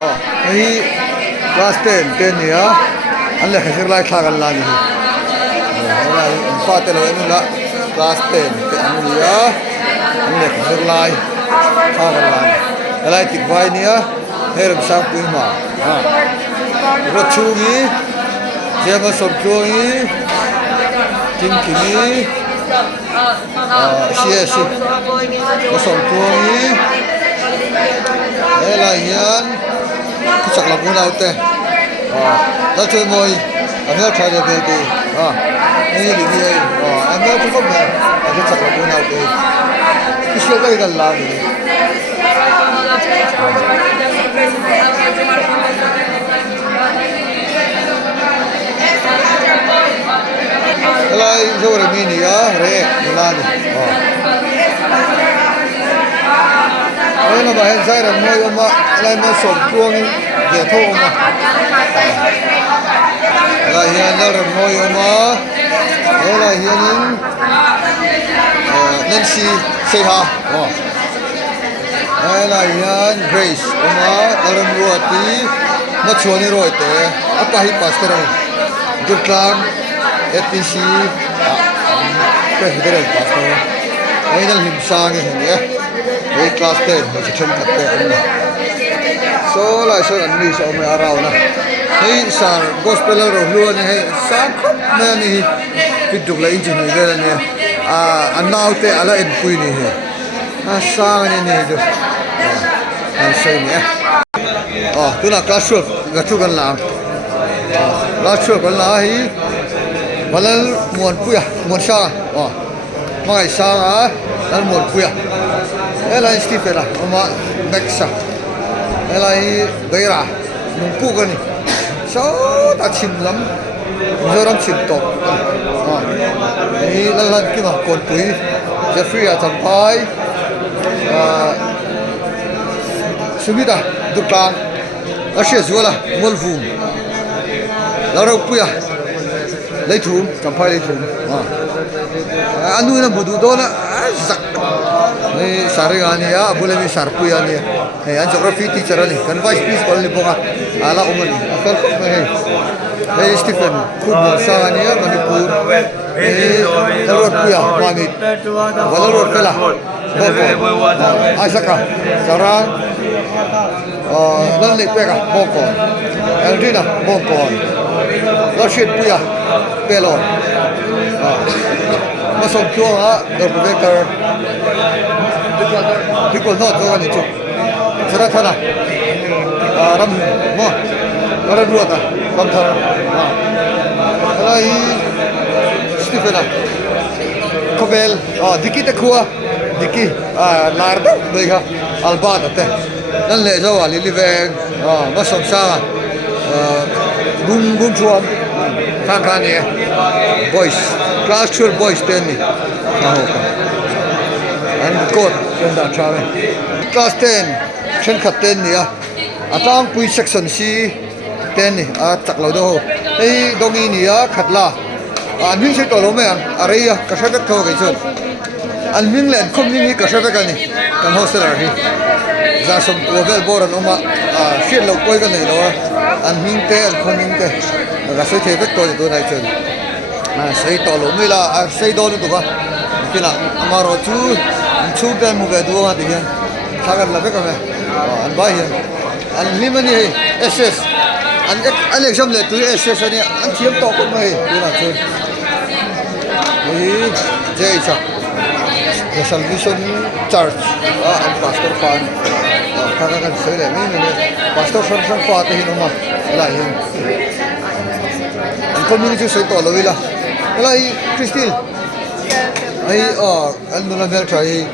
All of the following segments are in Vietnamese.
Hi class 10 ni ya. An le khasir lai thagal la ni. Ala fa te lo enu la class 10 te an ni ya. An le khasir lai thagal la. Ala tik vai ni ya. Her sang pui ma. Ha. Ro chu ni. Je ma sob chu ni. Kim ki ni. Sia si. Ma sob chu ni. Ala yan chắc là muốn nào thế, nó chơi mồi, anh nhớ chơi được cái này đi đi, anh nhớ chút không nè, anh chắc là muốn nào thế, cái siêu cái gần là gì, lại rồi mini á, rẻ, là đi, đây là bài giải là mồi mà lại mà sốt chuông dễ thô mà là hiện là mồi mà đây là hiện những Nancy say ha đây là hiện Grace mà là ruột tí nó chuồn đi rồi thế apa hi pastor được làm FPC cái gì đấy pastor đây là hiểm sang cái này đây class 10 mình sẽ thật tệ anh so lại so anh đi so mới arao na hey sar gospel rồi luôn hey sáng khóc mẹ này biết được là engineer cái này anh nào thế ala en pui này sang này này được anh say nhé tôi là class 12 gặp chú gần làm class 12 gần là hi mà là muôn pui muôn sang mai sang là muôn pui ela Stephen lah, oma Bexa, ela Gaira, nungpu kan ni, so tak cim lam, orang cim top, ni lalan kita konpui, Jeffrey atampai, Sumita dukang, Asia jualah mulvum, lalu puya, leitum, tampai leitum, anu ina bodoh dona, zak. Ni sari ani ya, boleh ni sarpu ya ni. Hey, an geography teacher ni. Kan vice principal ni bunga. Ala umani. Akal kok hey. Hey Stephen, kubur sa ni ya Manipur. Hey, dalur puya pamit. Dalur kala. Asaka. Sarang. Lan le peka boko. Eldina boko. Rashid puya pelon. Masuk chuang doktor People not going to Saratana Ram Mo Araduata Pantara Stephen Kobel Diki Takua Diki Larda Dega Albata Nan le Jawa Liliveng Masam Sa Bum Bum Chuan Kankani Boys Class 12 boys 10 ni and good in that travel class 10 chen khat 10 ni atang pui section C 10 ni chak lo do ei dongi ni khatla an min se to lo me are ya ka sa ka tho ga chon an min len khom ni ka sa ka ni kan hostel ar hi za som level bor an oma shit lo koi ka nei lo an min te an khom min te ga se the vek to do nai chon sei to lo me la sei do ni to ba kila amaro chu den mu ve do ma de yan thagar la be ka me an ba hian an limani ss an exam le tu ss ani an thiam to ko mai tu na chu ni jai cha the salvation church an pastor fan kaga kan sei le mi pastor san fa te hin ma la hian an community sei to lo wila la Christine ai an nuna mel trai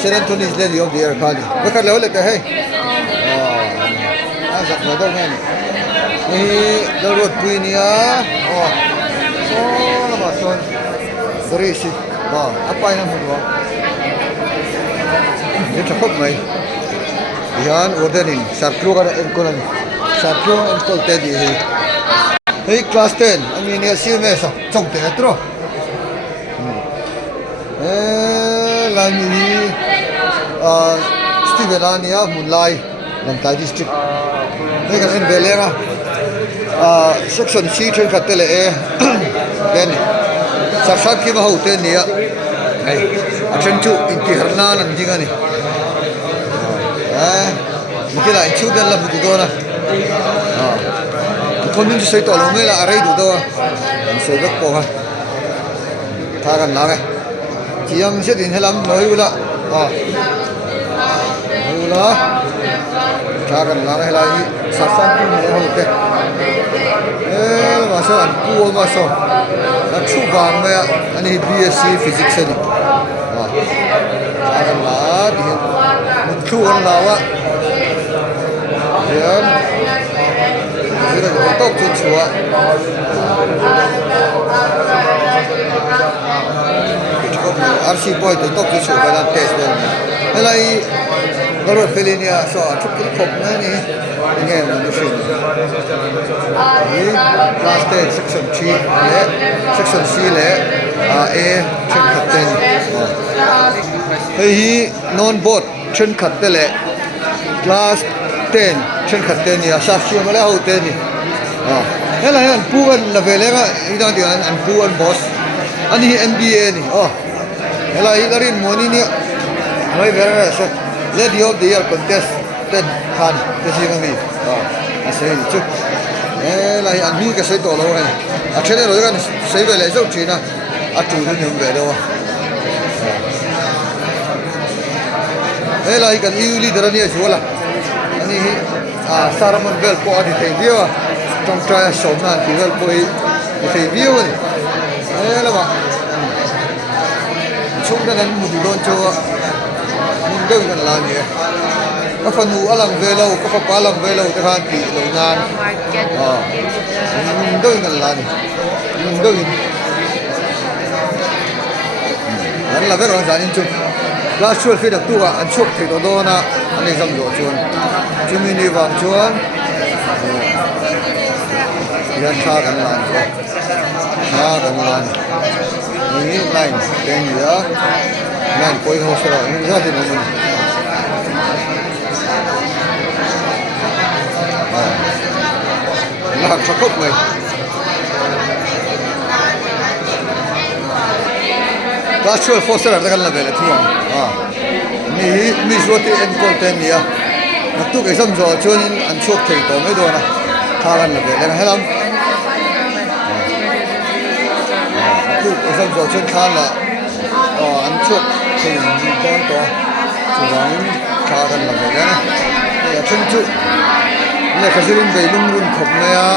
Saint Anthony's Lady of the Air Kali bakar le le hey azak na do men ni darot puinia so na ba son sorisi apa yang mo ni chakop mai yan ordenin sarpro ka en kolan sarpro en kolte di hey class 10 I mean ya silmesa chong te atro la ni Steven Ania Mulai Langkai district đây kan en vele nga section C train khatele e then sarsak ki ma hote ni ai action chu inti harna nan dinga ni mukila chu den la budu dona komin ju sei to lo me la arai du do an sei bek po ha tha kan la ga chiam se din helam noi ula ula tha kan la ga la hi sarsak ki ma hote mà sao anh cua mà sao anh chụp vàng mà anh ấy BSc Physics này anh là thì một chua anh là á thì anh là cái tóc trên chùa RC boy thì tóc trên chùa phải làm test rồi hay là nó rồi phê lên nha sao chụp cái khóc này nè nghe mà nó xuyên last day section 3 lệ section C lệ A trên khát tên hi non board trên khát tên lệ class 10 trên khát tên nha sa xuyên mà lẽ hậu tên nè hay là anh pu anh là về lẽ cái đó thì anh pu anh boss anh hi MBA nè hay là cái đó rin money nè mấy về là sao Lady of the Year contest tên Khan cái gì ngang đi sẽ đi chút là anh mi cái sấy tổ lâu này trên này rồi cái sấy về lại dốc chỉ na chủ nó nhường về đâu là cái yêu leader này chú là anh ấy Saramon Bell có đi thấy view trong trai sống là thì Bell có đi thấy view này là mà chúng ta nên một đòn cho mình đâu cần làm gì các phần hữu alang về lâu các phần alang về lâu thì hàng tỷ lâu ngàn mình đâu cần làm gì mình đâu anh là biết rồi giải chung last chuột khi được tu anh chuột thì đó na anh ấy dòng dỗ chuột chúng mình đi vào chuột thì anh tha cần làm ini line dan dia line koi hosra ini jadi mana lah cukup mai Rachel Foster ada kan lebih tu ni suatu enkolten dia nak tu kesam jo chuan an chok thei to mai do na tharan lebih leng helam isang zo chen khan la an chuk thing don to chuang kha kan la ga ya chen chu ne khasirin bei lung run khop me ya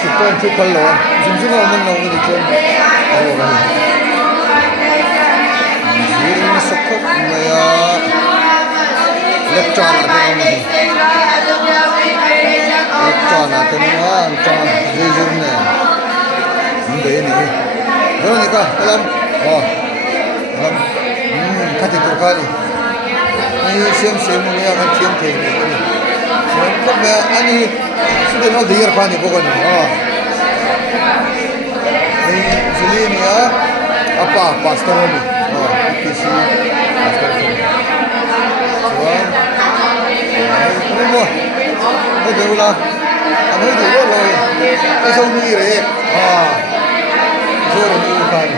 chu ton chu kal lo jing jing ma man no ni chen alo ga jing sakop me ya lecture na te ni lecture na te ni an chan jing ne để này rồi này cả làm làm cắt thịt tổ cá đi anh xem mình ăn thêm thì không mà anh sudah nó diar pani bukan ini sini ni apa pastor ni PC pastor ni so ini mau dia ulah anh ấy thì rồi cái sông đi rồi rồi đi khai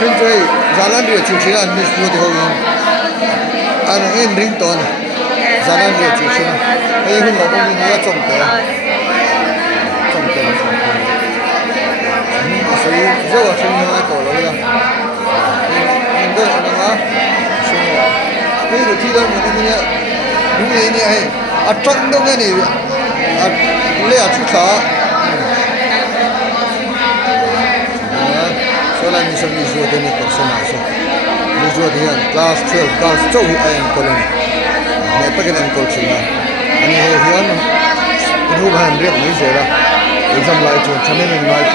trên chơi jalan dia cuci lah ni semua dia orang anh em ring ton jalan dia cuci lah ấy hôm đó ông đi trồng tỏi所以这我听他搞了呀你这什么这个地方我们呢如果你还真的给你来出查虽然你说的你搞什么事你说的class 12 class 12哎可能没不给人搞清啊你还如果很热没事了exam 来做前面没来发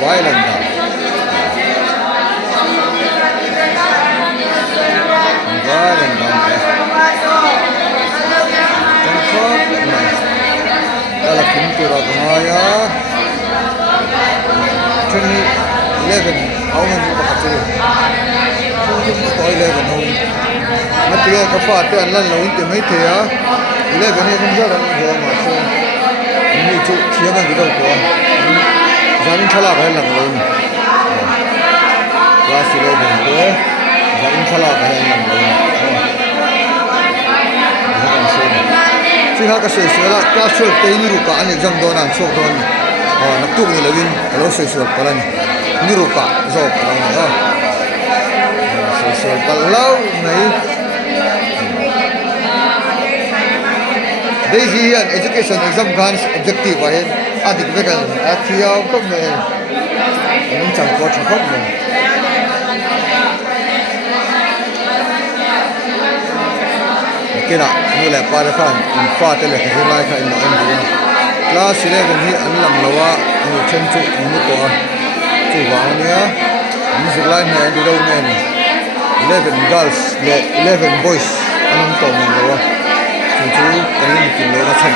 violent Kalau pintu rata 11 áo mình có hạt chơi có 11 không mà tiếc cái phát thì anh lần lâu thì mấy thế á 11 này không rất là nhiều mà sao mình chụp chia bằng cái đầu của gia đình chala phải làm luôn là sự lâu bền thế gia đình chala phải làm luôn chỉ haka soi soi la class 12 te ni ruka an exam don an chok don nak tu ni lawin lo soi soi palan ni ruka zo palan soi soi palau mai Daisy an education exam grants objective wa hen adik vegan athiaw kom me anh chẳng có chẳng khóc mà cái nào như là ba cái anh pha tên là cái lai cái nó anh đi class 11 hi anh làm lâu á anh chân trụ anh mua qua trụ vào nhá anh dịch lai này anh đi đâu men 11 girls 11 boys anh không tổ mình lâu á chú anh đi kiếm lâu là chân